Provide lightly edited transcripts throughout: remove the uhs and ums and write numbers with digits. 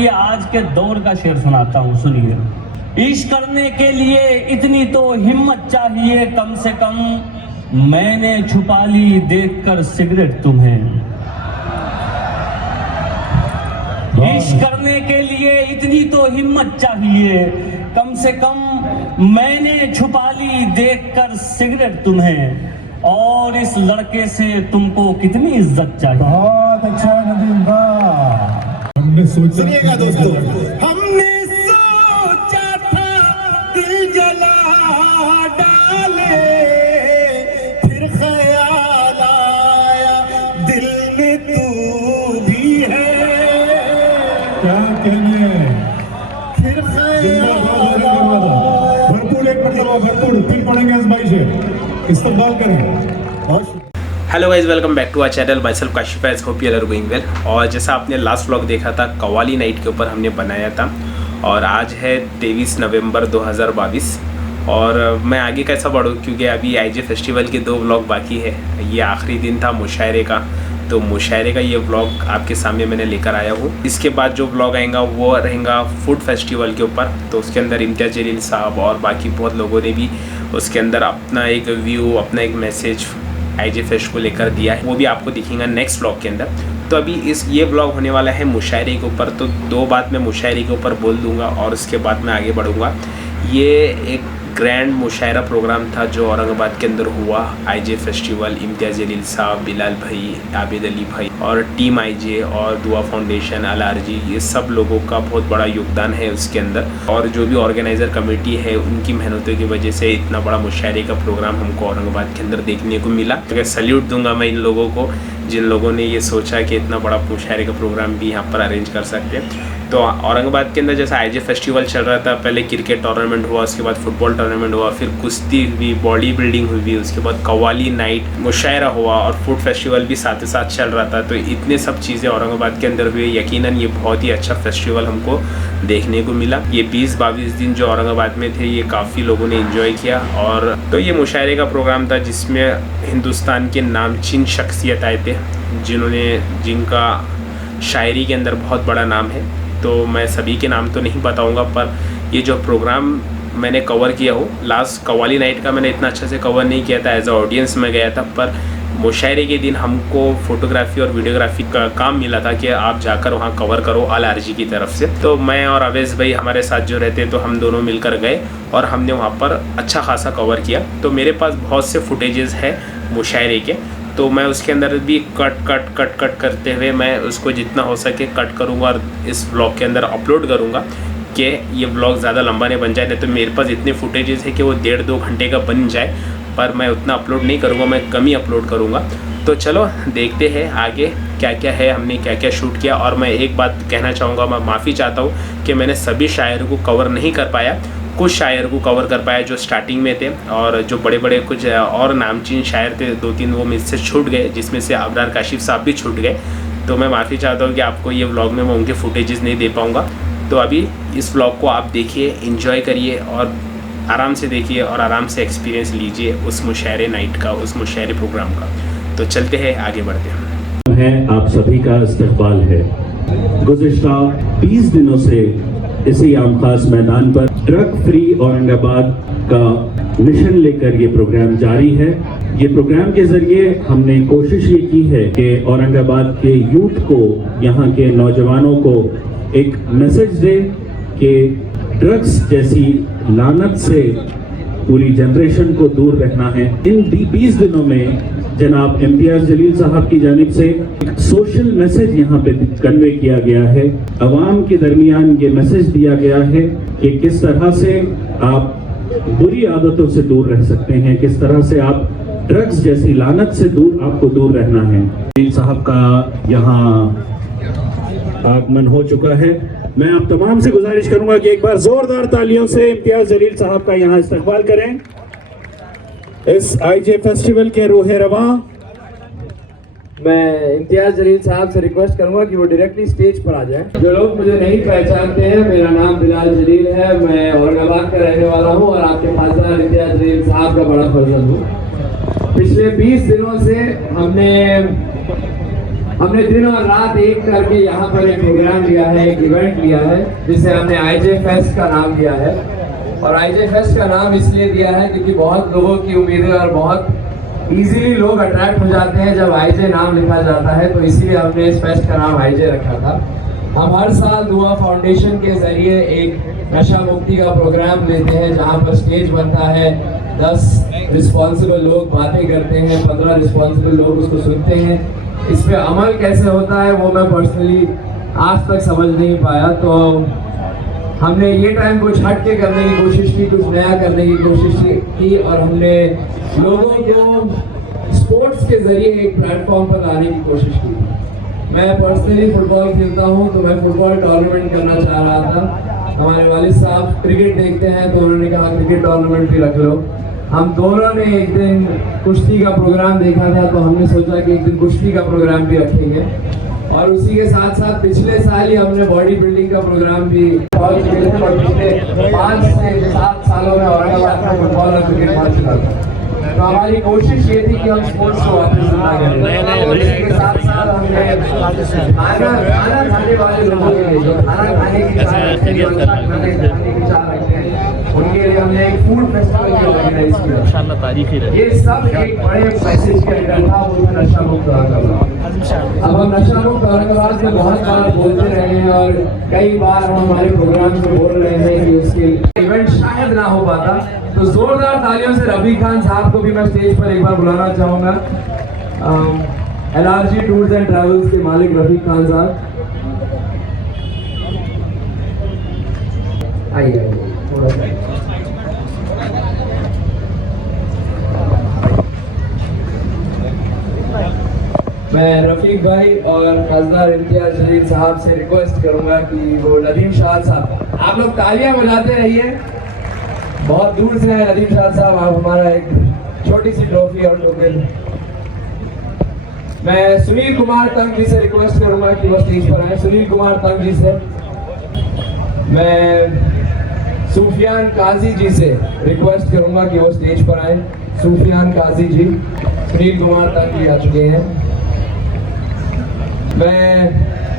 ये आज के दौर का शेर सुनाता हूँ, सुनिए। इश्क करने के लिए इतनी तो हिम्मत चाहिए कम से कम, मैंने छुपा ली देखकर सिगरेट तुम्हें। इश्क करने के लिए इतनी तो हिम्मत चाहिए कम से कम, मैंने छुपा ली देखकर सिगरेट तुम्हें। और इस लड़के से तुमको कितनी इज्जत चाहिए। बहुत अच्छा नदीम भाई, हमने सोचा दोस्तों, हमने सोचा था दिल जला डाले, फिर ख्याल आया दिल में तू भी है। क्या कहने, फिर ख्याल भरपूर एक मरतबा भरपूर फिर पढ़ेंगे इस भाई से, इस्तेमाल करें। Hello guys, welcome back to our channel. Myself Kashif, I hope you are going well. और जैसा आपने लास्ट व्लॉग देखा था, कव्वाली नाइट के ऊपर हमने बनाया था, और आज है 23 नवंबर 2022। और मैं आगे कैसा बढ़ूँ, क्योंकि अभी आईजे फेस्टिवल के 2 व्लॉग बाकी है। ये आखिरी दिन था मुशायरे का, तो मुशायरे का ये व्लॉग आपके सामने मैंने लेकर आया हूँ। इसके बाद जो व्लॉग आएगा वो रहेगा फूड फेस्टिवल के ऊपर, तो उसके अंदर इम्तियाज़ जलील साहब और बाकी बहुत लोगों ने भी उसके अंदर अपना एक व्यू, अपना एक मैसेज आईजे फेस्ट को लेकर दिया है, वो भी आपको दिखेगा नेक्स्ट व्लॉग के अंदर। तो अभी ये व्लॉग होने वाला है मुशायरे के ऊपर, तो 2 बात मैं मुशायरे के ऊपर बोल दूंगा और उसके बाद मैं आगे बढ़ूंगा। ये एक ग्रैंड मुशायरा प्रोग्राम था जो औरंगाबाद के अंदर हुआ। आईजे फेस्टिवल, इम्तियाज़ जलील साहब, बिलाल भाई, आबिद अली भाई और टीम आईजे और दुआ फाउंडेशन, LRG, ये सब लोगों का बहुत बड़ा योगदान है उसके अंदर। और जो भी ऑर्गेनाइज़र कमेटी है, उनकी मेहनतों की वजह से इतना बड़ा मुशायरे का प्रोग्राम हमको औरंगाबाद के अंदर देखने को मिला। तो सैल्यूट दूंगा मैं इन लोगों को जिन लोगों ने ये सोचा कि इतना बड़ा मुशायरे का प्रोग्राम भी यहाँ पर अरेंज कर सकते हैं। तो औरंगाबाद के अंदर जैसा आईजे फेस्टिवल चल रहा था, पहले क्रिकेट टूर्नामेंट हुआ, उसके बाद फुटबॉल टूर्नामेंट हुआ, फिर कुश्ती हुई, बॉडी बिल्डिंग हुई, उसके बाद कव्वाली नाइट, मुशायरा हुआ और फूड फेस्टिवल भी साथ ही साथ चल रहा था। तो इतने सब चीज़ें औरंगाबाद के अंदर हुए। यकीनन ये बहुत ही अच्छा फेस्टिवल हमको देखने को मिला। ये 20-22 दिन जो औरंगाबाद में थे, ये काफ़ी लोगों ने इन्जॉय किया। और तो ये मुशायरे का प्रोग्राम था जिसमें हिंदुस्तान के नामचीन शख्सियत आए थे, जिनका शायरी के अंदर बहुत बड़ा नाम है। तो मैं सभी के नाम तो नहीं बताऊंगा, पर ये जो प्रोग्राम मैंने कवर किया हो, लास्ट कव्वाली नाइट का मैंने इतना अच्छे से कवर नहीं किया था, एज अ ऑडियंस में गया था, पर मुशायरे के दिन हमको फोटोग्राफी और वीडियोग्राफी का काम मिला था कि आप जाकर वहाँ कवर करो LRG की तरफ से। तो मैं और अवैस भाई हमारे साथ जो रहते, तो हम दोनों मिलकर गए और हमने वहाँ पर अच्छा खासा कवर किया। तो मेरे पास बहुत से फुटेजेस है मुशायरे के, तो मैं उसके अंदर भी कट करते हुए मैं उसको जितना हो सके कट करूँगा और इस ब्लॉग के अंदर अपलोड करूँगा कि ये ब्लॉग ज़्यादा लंबा नहीं बन जाए। नहीं तो मेरे पास इतने फुटेजेस है कि वो 1.5-2 घंटे का बन जाए, पर मैं उतना अपलोड नहीं करूँगा, मैं कम ही अपलोड करूँगा। तो चलो देखते हैं आगे क्या क्या है, हमने क्या क्या शूट किया। और मैं एक बात कहना चाहूँगा, मैं माफ़ी चाहता हूँ कि मैंने सभी शायरों को कवर नहीं कर पाया। कुछ शायर को कवर कर पाया जो स्टार्टिंग में थे, और जो बड़े बड़े कुछ और नामचीन शायर थे 2-3, वो मुझसे छूट गए, जिसमें से अबरार काशिफ साहब भी छूट गए। तो मैं माफ़ी चाहता हूँ कि आपको ये व्लॉग में मैं उनके फुटेजेस नहीं दे पाऊँगा। तो अभी इस व्लॉग को आप देखिए, इंजॉय करिए और आराम से देखिए और आराम से एक्सपीरियंस लीजिए उस मुशायरे नाइट का, उस मुशायरे प्रोग्राम का। तो चलते हैं, आगे बढ़ते हैं। आप सभी का इस्तकबाल है। गुज़िश्ता 20 दिनों से इसी आम खास मैदान पर ड्रग फ्री औरंगाबाद का मिशन लेकर ये प्रोग्राम जारी है। ये प्रोग्राम के जरिए हमने कोशिश ये की है कि औरंगाबाद के यूथ को, यहाँ के नौजवानों को एक मैसेज दे कि ड्रग्स जैसी लानत से पूरी जनरेशन को दूर रहना है। इन 20 दिनों में जनाब इम्तियाज़ जलील साहब की जानिब से एक सोशल मैसेज यहाँ पे कन्वे किया गया है। अवाम के दरमियान ये मैसेज दिया गया है कि किस तरह से आप बुरी आदतों से दूर रह सकते हैं, किस तरह से आप ड्रग्स जैसी लानत से आपको दूर रहना है। जलील साहब का यहाँ आगमन हो चुका है। मैं आप तमाम से गुजारिश करूंगा कि एक बार जोरदार तालियों से इम्तियाज़ जलील साहब का यहाँ इस्तकबाल करें। इस आईजे फेस्टिवल के रूहे रवां। मैं इम्तियाज़ जलील साहब से रिक्वेस्ट करूंगा कि वो डायरेक्टली स्टेज पर आ जाएं। जो लोग मुझे नहीं पहचानते हैं, मेरा नाम बिलाल जलील है, मैं औरंगाबाद का रहने वाला हूं और आपके फाज़िल इम्तियाज़ जलील साहब का बड़ा फर्जंद हूं। पिछले 20 दिनों से हमने हमने दिन और रात एक करके यहाँ पर एक प्रोग्राम लिया है, एक इवेंट लिया है जिसे हमने आईजे फेस्ट का नाम दिया है। और आईजे फेस्ट का नाम इसलिए दिया है क्योंकि बहुत लोगों की उम्मीदें और बहुत इजीली लोग अट्रैक्ट हो जाते हैं जब आईजे नाम लिखा जाता है, तो इसीलिए हमने इस फेस्ट का नाम आईजे रखा था। हम हर साल दुआ फाउंडेशन के जरिए एक नशा मुक्ति का प्रोग्राम लेते हैं जहाँ पर स्टेज बनता है, 10 रिस्पॉन्सिबल लोग बातें करते हैं, 15 रिस्पॉन्सिबल लोग उसको सुनते हैं। इस पे अमल कैसे होता है वो मैं पर्सनली आज तक समझ नहीं पाया, तो हमने ये टाइम कुछ हट के करने की कोशिश की, कुछ नया करने की कोशिश की और हमने लोगों को स्पोर्ट्स के जरिए एक प्लेटफॉर्म पर लाने की कोशिश की। मैं पर्सनली फुटबॉल खेलता हूँ, तो मैं फुटबॉल टूर्नामेंट करना चाह रहा था। हमारे वालिद साहब क्रिकेट देखते हैं, तो उन्होंने कहा क्रिकेट टूर्नामेंट भी रख लो। हम दोनों ने एक दिन कुश्ती का प्रोग्राम देखा था, तो हमने सोचा कि एक दिन कुश्ती का प्रोग्राम भी रखेंगे। और उसी के साथ साथ पिछले साल ही हमने बॉडी बिल्डिंग का प्रोग्राम भी पिछले 5 से 7 सालों में औरंगाबाद में फुटबॉल और क्रिकेट मैच चला था। तो हमारी कोशिश ये थी कि हम स्पोर्ट्स को वापस जिंदा करें। और इसी के साथ साथ हमने खाना खाने वाले लोगों के लिए जो खाना खाने की चाह रखते हैं उनके लिए हमने एक फूड फेस्टिवल की ऑर्गेनाइज किया। ये सब एक बड़े मैसेज के अंदर था, वो था नशा मुक्त औरंगाबाद। अब हम नशा मुक्त औरंगाबाद में बहुत बार बोलते रहे हैं और कई बार हम हमारे प्रोग्राम में बोल रहे हैं कि उसके इवेंट शायद ना हो पाता, तो जोरदार तालियों से रफी खान साहब को भी मैं स्टेज पर एक बार बुलाना चाहूँगा। LRG टूर्स एंड ट्रैवल्स के मालिक रफी खान साहब, आइए थोड़ा सा। मैं रफीक भाई और खासदार इम्तियाज जलील साहब से रिक्वेस्ट करूंगा कि वो नदीम शाह साहब, आप लोग तालियां बजाते रहिए। बहुत दूर से हैं नदीम शाह साहब, आप हमारा एक छोटी सी ट्रॉफी और टोकन। मैं सुनील कुमार तंग जी से रिक्वेस्ट करूंगा कि वो स्टेज पर आए। सुनील कुमार तंग जी से। मैं सूफियान काजी जी से रिक्वेस्ट करूंगा कि वो स्टेज पर आए। सूफियान काजी जी, सुनील कुमार तंग जी आ चुके हैं। मैं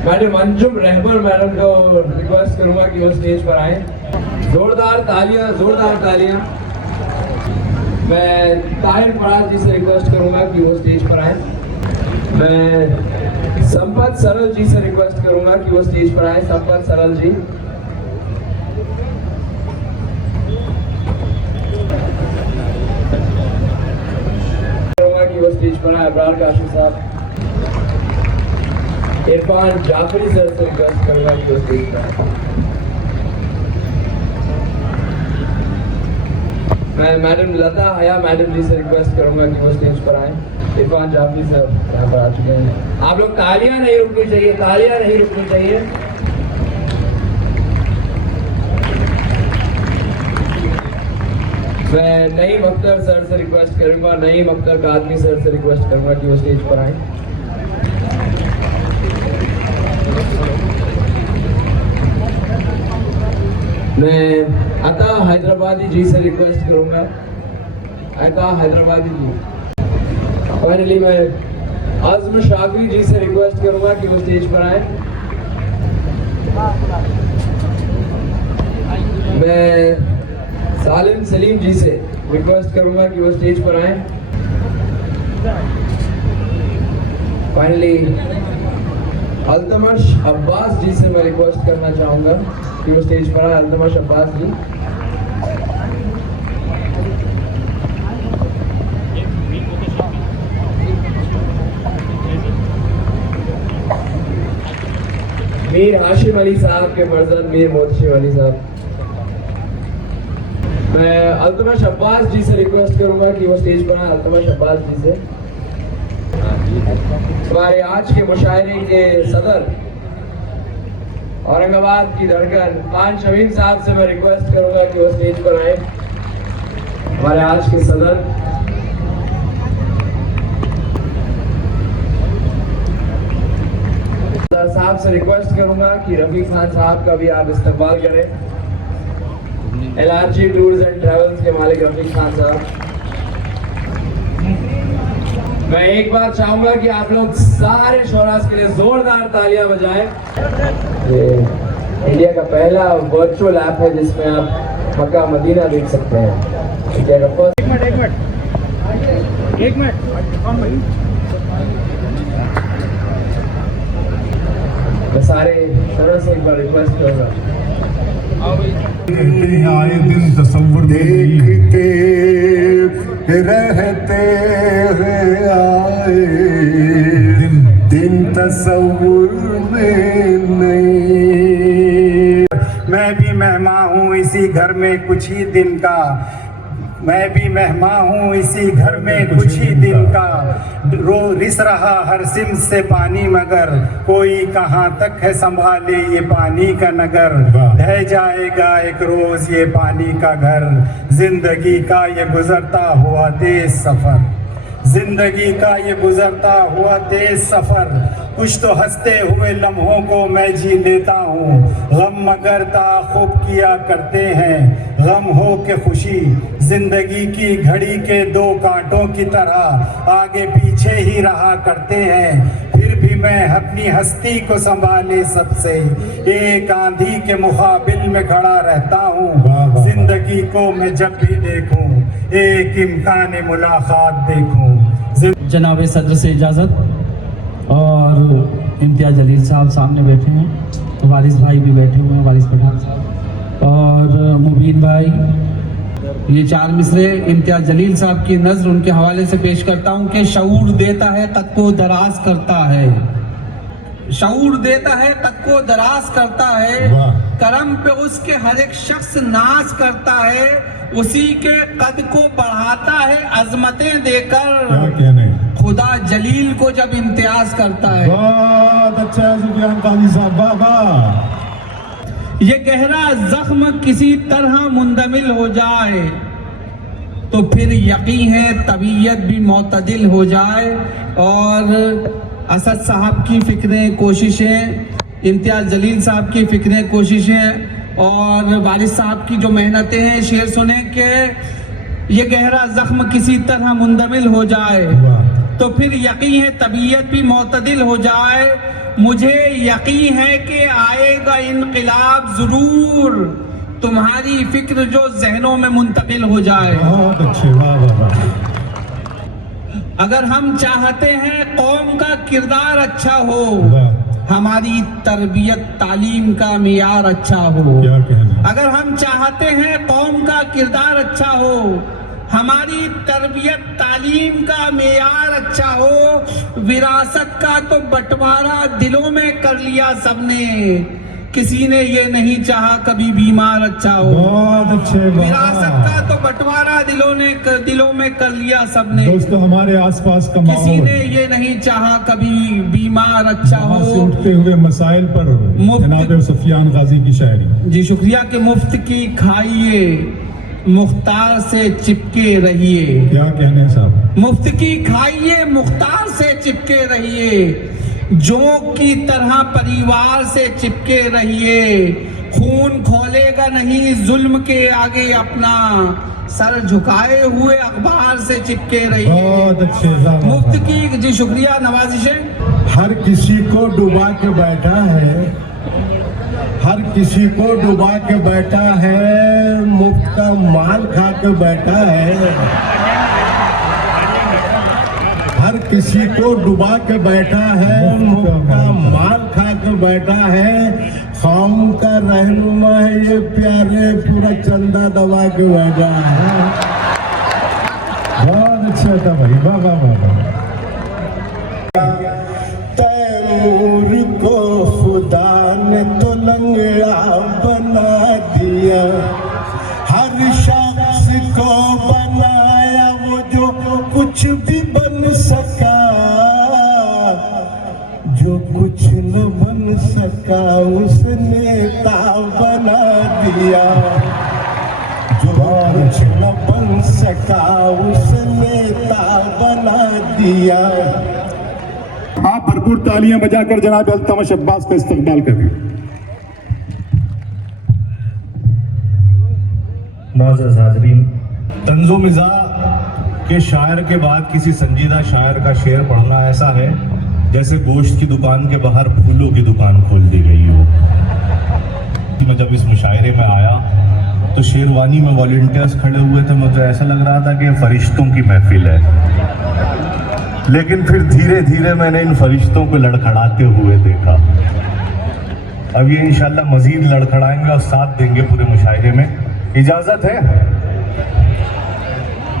मैडम अंजुम रहबर मैडम को रिक्वेस्ट करूंगा कि वो स्टेज पर आए। जोरदार तालियां, जोरदार तालियां। मैं ताहिर फराज जी से रिक्वेस्ट करूंगा कि वो स्टेज पर आए। मैं संपत सरल जी से रिक्वेस्ट करूंगा कि वो स्टेज पर आए। संपत सरल जी। करूंगा कि वो स्टेज पर आए। अबरार काशी साहब। इरफान जाफरी सर से रिक्वेस्ट करूंगा कि वो स्टेज पर आए। मैं मैडम लता हया मैडम जी से रिक्वेस्ट करूंगा कि वो स्टेज पर आए। इरफान जाफरी सर यहाँ पर आ चुके हैं। आप लोग तालियां नहीं रुकनी चाहिए, तालियां नहीं रुकनी चाहिए। मैं नईम अख्तर सर से रिक्वेस्ट करूंगा, नईम अख्तर कादमी सर से रिक्वेस्ट करूंगा कि वो स्टेज पर आए। मैं अता हैदराबादी जी से रिक्वेस्ट करूंगा। अता हैदराबादी जी। फाइनली मैं आज़म शाकरी जी से रिक्वेस्ट करूंगा कि वो स्टेज पर आए। मैं सालिम सलीम जी से रिक्वेस्ट करूंगा कि वो स्टेज पर आए। फाइनली अल्तमश अब्बास जी से मैं रिक्वेस्ट करना चाहूंगा कि वो स्टेज पर आए। अल्तमश अब्बास जी। मीर हाशिम अली साहब के मर्जन मीर मोहसिन अली साहब। मैं अल्तमश अब्बास जी से रिक्वेस्ट करूंगा कि वो स्टेज पर आए। अल्तमश अब्बास जी से। हमारे आज के मुशायरे के सदर औरंगाबाद की धड़कन खान शमीम साहब से मैं रिक्वेस्ट करूंगा कि वो स्टेज पर आए। हमारे आज के सदर। साहब से रिक्वेस्ट करूंगा कि रफी खान साहब का भी आप इस्तेमाल करें। LRG टूर्स एंड ट्रैवल्स के मालिक रफी खान साहब। मैं एक बार चाहूंगा कि आप लोग सारे शोराज के लिए जोरदार तालियां बजाएं। ये इंडिया का पहला वर्चुअल ऐप है जिसमें आप मक्का मदीना देख सकते हैं। इंडिया का फर्स्ट। एक मिनट मैं सारे शोराज से एक बार रिक्वेस्ट करूंगा। कहते हैं आए दिन तस्वुर देखते रहते हैं आए दिन तस्वुर में नहीं। मैं भी मेहमान हूँ इसी घर में कुछ ही दिन का, मैं भी मेहमान हूँ इसी घर में कुछ ही दिन का। रिस रहा हर सिम से पानी मगर कोई कहाँ तक है संभाले ये पानी का नगर। ढह जाएगा एक रोज ये पानी का घर, जिंदगी का ये गुजरता हुआ तेज सफर, जिंदगी का ये गुजरता हुआ तेज सफर। कुछ तो हंसते हुए लम्हों को मैं जी लेता हूँ, गम मगर ताख़ुब किया करते हैं, गम हो के खुशी जिंदगी की घड़ी के दो कांटों की तरह आगे पीछे ही रहा करते हैं। फिर भी मैं अपनी हस्ती को संभाले सबसे एक आंधी के मुकाबिल में खड़ा रहता हूँ। जिंदगी को मैं जब भी देखूं एक इम्कान मुलाकात देखूं। जनाब सदर से इजाज़त और इम्तियाज़ जलील साहब सामने बैठे हैं, वारिस भाई भी बैठे हुए हैं, वारिस पठान साहब और मुबीन भाई। ये चार मिसरे इम्तियाज़ जलील साहब की नज़र उनके हवाले से पेश करता हूँ कि शऊर देता है कद को दराज करता है, शऊर देता है कद को दराज करता है, करम पे उसके हर एक शख्स नाज करता है, उसी के कद को बढ़ाता है अजमतें देकर, खुदा जलील को जब इम्तियाज करता है। बहुत अच्छा है सुफियान काजी साहब, बाबा। ये गहरा जख्म किसी तरह मुंदमिल हो जाए तो फिर यकीन है तबीयत भी मोतदिल हो जाए। और असद साहब की फिक्रें कोशिशें, इम्तियाज़ जलील साहब की फिक्रें कोशिशें और वारिस साहब की जो मेहनतें हैं, शेर सुने के ये गहरा जख्म किसी तरह मुंदमिल हो जाए तो फिर यकीन है तबीयत भी मोतदिल हो जाए। मुझे यकीन है कि आएगा इनकलाब जरूर, तुम्हारी फिक्र जो जहनों में मुंतकिल हो जाए। बहुत अच्छे, वाह वाह वाह। अगर हम चाहते हैं कौम का किरदार अच्छा हो, हमारी तरबियत तालीम का मियार अच्छा हो। क्या कहना। अगर हम चाहते हैं कौम का किरदार अच्छा हो, हमारी तरबियत तालीम का मेयार अच्छा हो, विरासत का तो बंटवारा दिलों में कर लिया सबने, किसी ने ये नहीं चाहा कभी बीमार अच्छा हो। बहुत अच्छे, विरासत का तो बंटवारा दिलों में कर लिया सबने। दोस्तों हमारे आसपास का किसी माहौल, ने ये नहीं चाहा कभी बीमार अच्छा वहाँ से हो। उठते हुए मसाइल पर जनाब सुफियान गाजी की शायरी। जी शुक्रिया कि मुफ्त की खाइए मुख्तार से चिपके रहिए। क्या कहने साहब। मुफ्त की खाइए मुख्तार से चिपके रहिए, जोंक की तरह परिवार से चिपके रहिए, खून खोलेगा नहीं जुल्म के आगे अपना, सर झुकाए हुए अखबार से चिपके रहिए। बहुत अच्छे साहब। मुफ्त की जी शुक्रिया नवाजिशें। हर किसी को डुबा के बैठा है, हर किसी को डुबा के बैठा है, मुफ्त का माल खा के बैठा है। हर किसी को डुबा के बैठा है, मुफ्त का माल खा के बैठा है, कौम का रहनुमा है ये प्यारे, पूरा चंदा दबा के बैठा है। बहुत अच्छा था भाई, वाह वाह वाह। तैमूर को खुदा ने तो लंगड़ा बना दिया, हर शख्स को बनाया वो जो कुछ भी बन सका, जो कुछ न बन सका उसने ता बना दिया, जो कुछ न बन सका उसने ता बना दिया। आप भरपूर तालियां बजाकर जनाब अल्तमश अब्बास का इस्तकबाल करें। मौजूद हाज़रीन, तंज़ो मिज़ा कि शायर के बाद किसी संजीदा शायर का शेर पढ़ना ऐसा है जैसे गोश्त की दुकान के बाहर फूलों की दुकान खोल दी गई हो। मैं जब इस मुशायरे में आया तो शेरवानी में वॉलंटियर्स खड़े हुए थे, मुझे ऐसा लग रहा था कि ये फरिश्तों की महफिल है। लेकिन फिर धीरे धीरे मैंने इन फरिश्तों को लड़खड़ाते हुए देखा। अब ये इंशाल्लाह मजीद लड़खड़ाएंगे और साथ देंगे पूरे मुशायरे में। इजाजत है?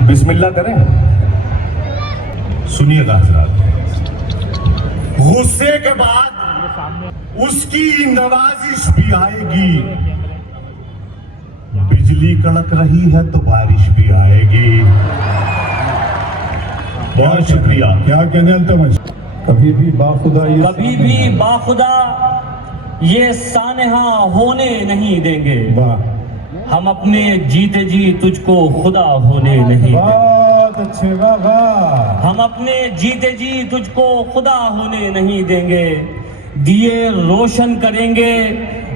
बिस्मिल्लाह करें। सुनिएगा हज़रात। गुस्से के बाद उसकी नवाजिश भी आएगी, बिजली कड़क रही है तो बारिश भी आएगी। बहुत शुक्रिया। क्या कहने अल्तमश? कभी भी बाखुदा ये सानहा होने नहीं देंगे। हम अपने जीते जी तुझको खुदा होने नहीं देंगे। बहुत अच्छे, वाह। हम अपने जीते जी तुझको खुदा होने नहीं देंगे। दिए रोशन करेंगे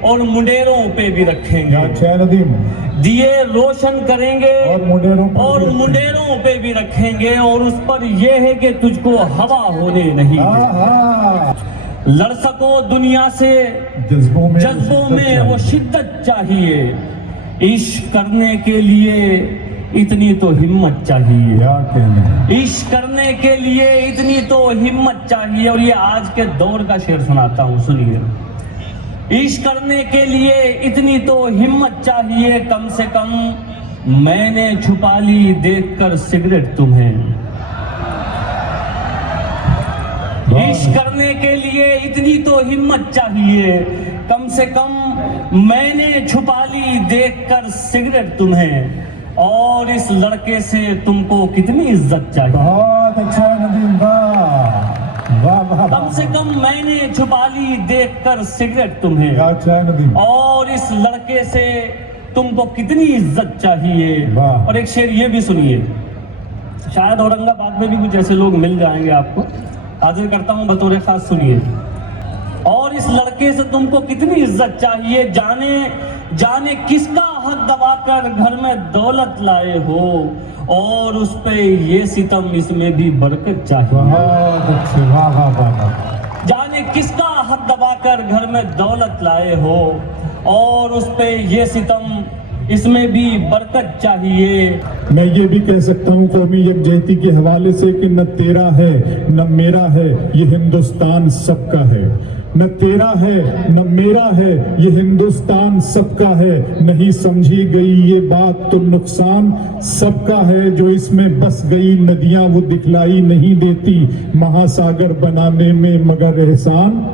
और मुंडेरों पे भी रखेंगे। दिए रोशन करेंगे और मुंडेरों पे भी रखेंगे। और उस पर यह है कि तुझको हवा होने नहीं देंगे। लड़ सको दुनिया से जज्बों में वो शिद्दत चाहिए। इश्क करने के लिए इतनी तो हिम्मत चाहिए। इश्क करने के लिए इतनी तो हिम्मत चाहिए। और ये आज के दौर का शेर सुनाता हूँ, सुनिए। इश्क करने के लिए इतनी तो हिम्मत चाहिए, कम से कम मैंने छुपा ली देखकर सिगरेट तुम्हें। इश्क करने के लिए इतनी तो हिम्मत चाहिए, कम से कम मैंने छुपा ली देखकर सिगरेट तुम्हें। और इस लड़के से तुमको कितनी इज्जत चाहिए। बहुत अच्छा नदीम, वाह। कम से कम मैंने छुपा ली देखकर सिगरेट तुम्हें। अच्छा नदीम। और इस लड़के से तुमको कितनी इज्जत चाहिए। वाह। और एक शेर ये भी सुनिए, शायद औरंगाबाद में भी कुछ ऐसे लोग मिल जाएंगे आपको, हाजिर करता हूँ बतौर खास, सुनिए। और इस लड़के से तुमको कितनी इज्जत चाहिए, जाने किसका हक दबाकर घर में दौलत लाए हो। और उस पे ये सितम, इसमें भी बरकत चाहिए। बहुत अच्छे, वाह। जाने किसका हक दबाकर घर में दौलत लाए हो। और उस पे ये सितम, इसमें भी बरकत चाहिए। मैं ये भी कह सकता हूँ कौमी यकजहती के हवाले से कि न तेरा है न मेरा है, ये हिंदुस्तान सबका है। न तेरा है न मेरा है, ये हिंदुस्तान सबका है। नहीं समझी गई ये बात तो नुकसान सबका है। जो इसमें बस गई नदियां वो दिखलाई नहीं देती, महासागर बनाने में मगर एहसान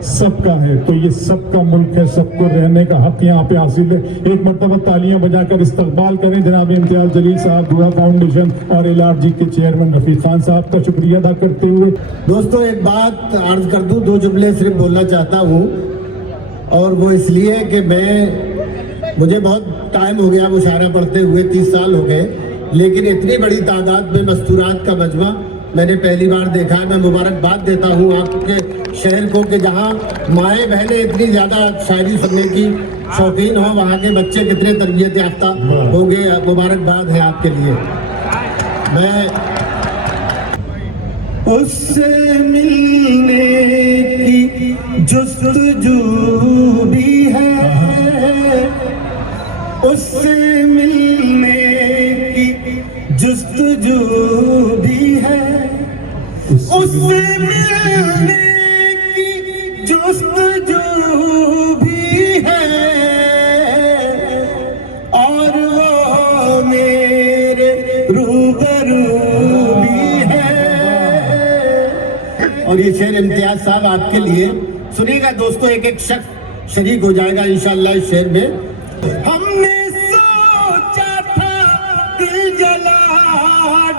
सबका है। तो ये सबका मुल्क है, सबको रहने का हक यहाँ पे हासिल है। एक मरतबा तालियां बजाकर इस्तकबाल करें जनाब इम्तियाज जलील साहब, दुआ फाउंडेशन और LRG के चेयरमैन रफीक खान साहब का शुक्रिया अदा करते हुए। दोस्तों, एक बात अर्ज कर दूं, 2 जुमले सिर्फ बोलना चाहता हूँ। और वो इसलिए कि मुझे बहुत टाइम हो गया मुशायरा पढ़ते हुए, 30 साल हो गए, लेकिन इतनी बड़ी तादाद में मस्तूरात का मजमा मैंने पहली बार देखा है। मैं मुबारकबाद देता हूँ आपके शहर को कि जहाँ माएँ बहनें इतनी ज़्यादा शायरी सुनने की शौकीन हो, वहाँ के बच्चे कितने तरबियत याफ्ता होंगे। मुबारकबाद है आपके लिए। मैं उससे मिलने की जुस्तजू भी है, उससे मिलने की जुस्तजू भी है, उससे मिलने की जुस्तजू भी है। और वो मेरे रूबरू भी है। और ये शेर इम्तियाज साहब आपके लिए सुनिएगा दोस्तों। एक एक शख्स शरीक हो जाएगा इंशाअल्लाह इस शेर में। हमने सोचा था दिल जला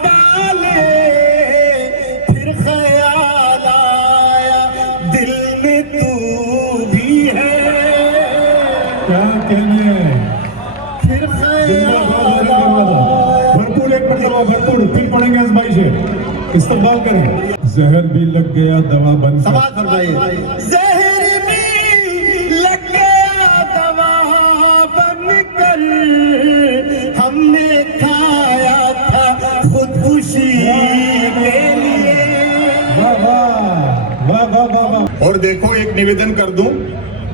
डाले, फिर ख्याल आया दिल में तू भी है। क्या कहने फिर ख्याल भरपूर, एक मरतबा भरपूर फिर पढ़ेंगे इस भाई से, इस्तकबाल करें। जहर भी लग गया दवा बन समाज फरमाइए। जहर भी लग गया दवा बनकर, हमने खाया था खुदकुशी देखो एक निवेदन कर दूं,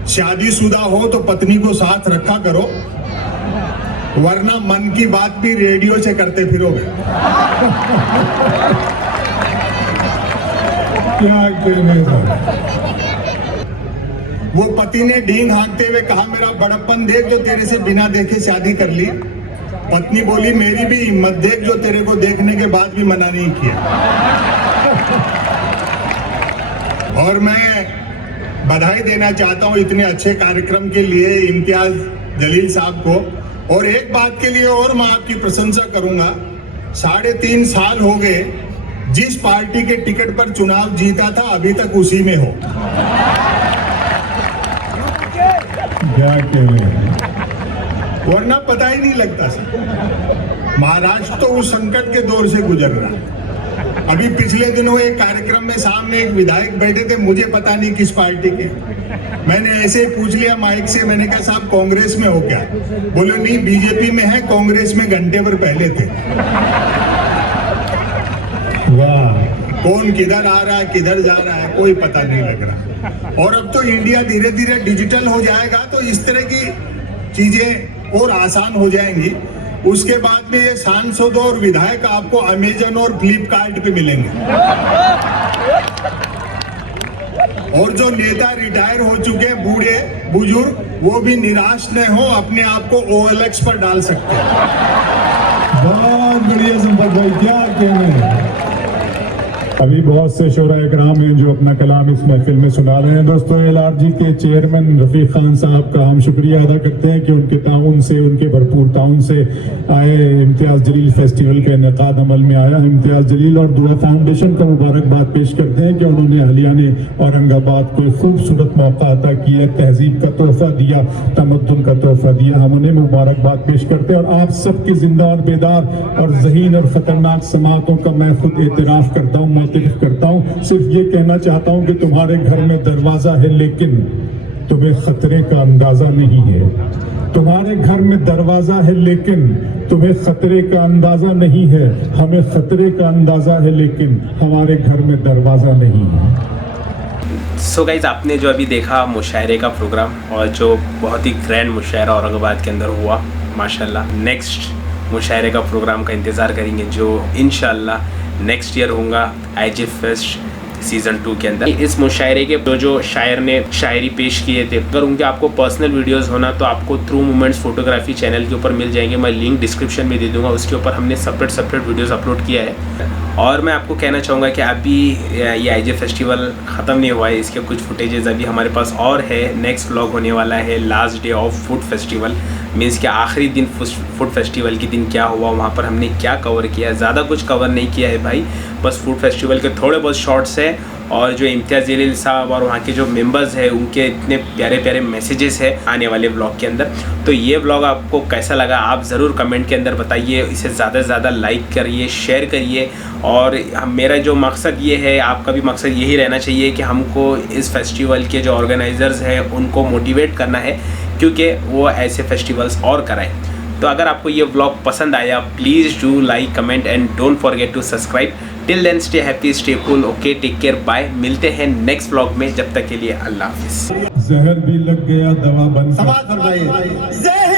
शादीशुदा हो तो पत्नी को साथ रखा करो, वरना मन की बात भी रेडियो से करते फिरोगे। क्या कहने वो पति ने डींग हाँकते हुए कहा, मेरा बड़प्पन देख जो तेरे से बिना देखे शादी कर ली। पत्नी बोली, मेरी भी हिम्मत देख जो तेरे को देखने के बाद भी मना नहीं किया। और मैं बधाई देना चाहता हूं इतने अच्छे कार्यक्रम के लिए इम्तियाज जलील साहब को। और एक बात के लिए और मैं आपकी प्रशंसा करूंगा, 3.5 साल हो गए, जिस पार्टी के टिकट पर चुनाव जीता था अभी तक उसी में हो। क्या वरना पता ही नहीं लगता सर। महाराष्ट्र तो उस संकट के दौर से गुजर रहा है। अभी पिछले दिनों एक कार्यक्रम में सामने एक विधायक बैठे थे, मुझे पता नहीं किस पार्टी के। मैंने ऐसे ही पूछ लिया माइक से, मैंने कहा साहब कांग्रेस में हो क्या? बोले नहीं बीजेपी में है, कांग्रेस में घंटे भर पहले थे। वाह, कौन किधर आ रहा है किधर जा रहा है कोई पता नहीं लग रहा। और अब तो इंडिया धीरे धीरे डिजिटल हो जाएगा तो इस तरह की चीजें और आसान हो जाएंगी। उसके बाद में ये सांसद और विधायक आपको अमेजन और फ्लिपकार्ट पे मिलेंगे। और जो नेता रिटायर हो चुके हैं बूढ़े बुजुर्ग, वो भी निराश न हो, अपने आप को OLX पर डाल सकते हैं। बहुत बढ़िया संपत भाई, क्या कहने। अभी बहुत से शोरा इकराम हैं जो अपना कलाम इस महफिल में सुना रहे हैं। दोस्तों, LRG के चेयरमैन रफीक खान साहब का हम शुक्रिया अदा करते हैं कि उनके ताउन से, उनके भरपूर ताउन से आए इम्तियाज जलील फेस्टिवल का इनेकाद अमल में आया। इम्तियाज जलील और दुआ फाउंडेशन का मुबारकबाद पेश करते हैं कि उन्होंने अहलियाने औरंगाबाद को एक खूबसूरत मौका अता किया, तहजीब का तोहफा दिया, तमद्दुन का तोहफा दिया। हम उन्हें मुबारकबाद पेश करते हैं। और आप सबके जिंदा और बेदार और ज़हीन और खतरनाक समातों का मैं खुद एतराफ़ करता हूँ, करता हूं। सिर्फ ये कहना चाहता हूं कि तुम्हारे घर में दरवाजा है लेकिन तुम्हें खतरे का अंदाजा नहीं है। तुम्हारे घर में दरवाजा है लेकिन तुम्हें खतरे का अंदाजा नहीं है। हमें खतरे का अंदाजा है लेकिन हमारे घर में दरवाजा नहीं है। सो गाइज, आपने जो अभी देखा मुशायरे का प्रोग्राम, और जो बहुत ही ग्रैंड मुशायरा औरंगाबाद के अंदर हुआ माशाल्लाह। नेक्स्ट मुशायरे का प्रोग्राम का इंतज़ार करेंगे जो इंशाल्लाह नेक्स्ट ईयर होगा IJ फेस्ट सीज़न 2 के अंदर। इस मुशायरे के जो शायर ने शायरी पेश किए थे, अगर उनके आपको पर्सनल वीडियोस होना तो आपको थ्रू मोमेंट्स फोटोग्राफी चैनल के ऊपर मिल जाएंगे। मैं लिंक डिस्क्रिप्शन में दे दूंगा, उसके ऊपर हमने सेपरेट वीडियोस अपलोड किया है। और मैं आपको कहना चाहूँगा कि अभी ये IJ फेस्टिवल ख़त्म नहीं हुआ है, इसके कुछ फुटेजेस अभी हमारे पास और है। नेक्स्ट व्लॉग होने वाला है last day of food festival, means कि आखिरी दिन फूड फेस्टिवल के दिन क्या हुआ, वहाँ पर हमने क्या कवर किया। ज़्यादा कुछ कवर नहीं किया है भाई, बस फूड फेस्टिवल के थोड़े बहुत शॉर्ट्स है। और जो इम्तियाज़ जलील साहब और वहाँ के जो मेंबर्स हैं उनके इतने प्यारे प्यारे मैसेजेस है आने वाले व्लॉग के अंदर। तो ये व्लॉग आपको कैसा लगा आप ज़रूर कमेंट के अंदर बताइए। इसे ज़्यादा से ज़्यादा लाइक करिए, शेयर करिए। और मेरा जो मकसद ये है, आपका भी मकसद यही रहना चाहिए कि हमको इस फेस्टिवल के जो ऑर्गेनाइज़र्स हैं उनको मोटिवेट करना है, क्योंकि वो ऐसे फेस्टिवल्स और कराएं। तो अगर आपको ये व्लॉग पसंद आया, please do like, comment and don't forget to subscribe. Till then stay happy, stay cool, okay, take care, bye. मिलते हैं नेक्स्ट व्लॉग में, जब तक के लिए अल्लाह हाफिज़। जहर भी लग गया दवा बन समाज फरमाइए।